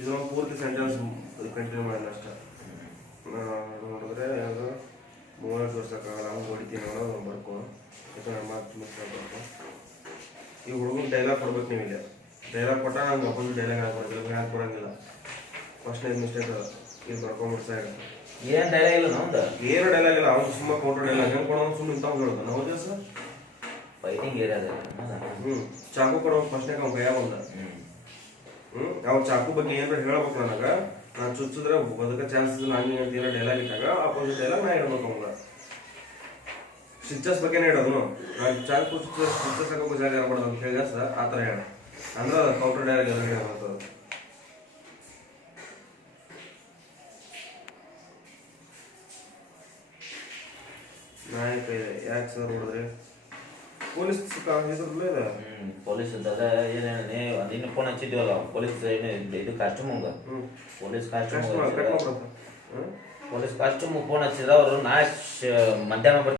ಇದೊಂದು ಪೂರ್ತಿ sentence continue ಮಾಡಿಲ್ಲ ಅಷ್ಟೇ. ನೋಡಿದ್ರೆ ಯಾವುದು 30 ವರ್ಷಕ್ಕಾಗಲ್ಲ ಅವ್ನು ಹೊಡಿತೀನಿ ಅನ್ನೋದು ಬರ್ಕೊ ಮಾತು ಮಿಸ್ ಆಗ್ಬೇಕು. ಈ ಹುಡುಗನ ಡೈಲಾಗ್ ಕೊಡ್ಬೇಕು. ನೀವು ಇಲ್ಲಿ ಡೈಲಾಗ್ ಕೊಟ್ಟ ನಂಗೆ ಅಪೋಸಿಟ್ ಡೈಲಾಗ್ ಹಾಕ್ಕೊಡಂಗಿಲ್ಲ. ಫಸ್ಟ್ ಮಿಸ್ಟೇಕ್ ಇದು ಬರ್ಕೊಂಬಿಡ್ತಾ ಇದೆ. ಏನು ಡೈಲಾಗ್ ಇಲ್ಲ ನಮ್ದು, ಏನು ಡೈಲಾಗ್ ಇಲ್ಲ. ಅವ್ನು ಸುಮ್ಮ ಕೌಂಟರ್ ಡೈಲಾಗ್ ಹೆಂಗೆ ಕೊಡೋದು ಸುಮ್ಮನೆ ಇಂಥವು ಹೇಳೋದು ನಾವು ದಿವಸ ಫೈಟಿಂಗ್ ಏರಿಯಾದ. ಚಾಕು ಕೊಡೋ ಫಸ್ಟ್ನಾಗ ಅವ್ನು ಕೈಯಾಗ ಬಂದ. ಅವ್ನು ಚಾಕು ಬಗ್ಗೆ ಏನಾರ ಹೇಳ್ಬೇಕು ನನಗೆ, ನಾನು ಚುಚ್ಚಿದ್ರೆ ಬದುಕ ಚಾನ್ಸಸ್ ನಂಗೆ ಅಂತ ಏನೋ ಡೈಲಾಗ್ ಇಟ್ಟಾಗ ಅಪೋಸಿಟ್ ಡೈಲಾಗ್ ನಾ ಹೇಳ್ಬೇಕು ಅವಂಗ. ಸ್ಟಿಚಸ್ ಬಗ್ಗೆನೇ ಹೇಳೋದು. ನಾನು ಚಾಕು ಸ್ಟಿಚಸ್ ಹಾಕೋಕೆ ಜಾಗ ಇರಬಾರ್ದು ಅಂತ ಹೇಳಿ ಆ ಥರ ಹೇಳ ಅಂದ್ರೆ ಕೌಂಟರ್ ಡೈಲಾಗ್ ಎಲ್ಲ ಹೇಳೋದು. ನಾಯಕ ಇದೆ ಯಾಕೆ ಸರ್ ನೋಡಿದ್ರೆ ಪೊಲೀಸ್ ಇದ್ರಲ್ಲೇ ಇದೆ. ಪೊಲೀಸ್ ಇದ್ದಾಗ ಏನೇನೇ ಅದಿನ್ನು ಫೋನ್ ಹಚ್ಚಿದ್ವಲ್ಲ ಪೊಲೀಸ್ ಇದು ಕಾಸ್ಟ್ಯೂಮ್ ಪೊಲೀಸ್ ಕಾಸ್ಟ್ಯೂಮ್ ಫೋನ್ ಹಚ್ಚಿದ್ರೆ ಅವರು ಮಧ್ಯಾಹ್ನ